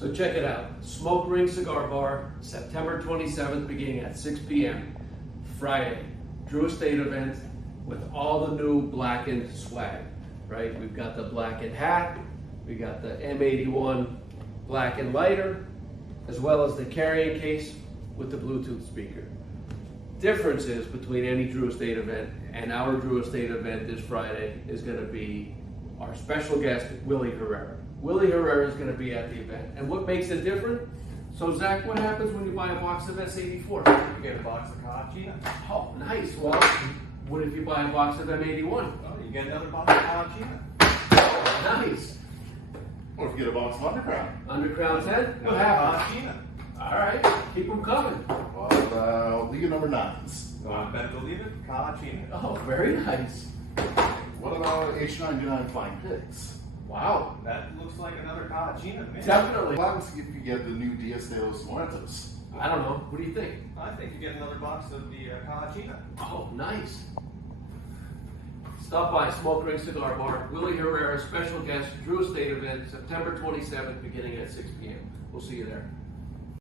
So check it out. Smoke Ring Cigar Bar, September 27th, beginning at 6 p.m. Friday. Drew Estate event with all the new blackened swag, right? We've got the blackened hat, we got the M81 blackened lighter, as well as the carrying case with the Bluetooth speaker. Differences between any Drew Estate event and our Drew Estate event this Friday is going to be our special guest, Willy Herrera. Willy Herrera is going to be at the event. And what makes it different? So Zach, what happens when you buy a box of S84? You get a box of Caja China. Oh, nice. Well, what if you buy a box of M81? Oh, you get another box of Caja China. Oh, nice. Or if you get a box of Underground. Underground 10? What Another happens? Caja China. All right, keep them coming. Well, League of Number 9s. Better believe it, Caja China. Oh, very nice. What about H99 Flying Pigs? Wow. That looks like another Caja China, man. Definitely. What happens if you get the new Dias de los Muertos? I don't know. What do you think? I think you get another box of the Caja China. Oh, nice. Stop by Smoke Ring Cigar Bar. Willy Herrera, special guest, Drew Estate event, September 27th, beginning at 6 p.m. We'll see you there.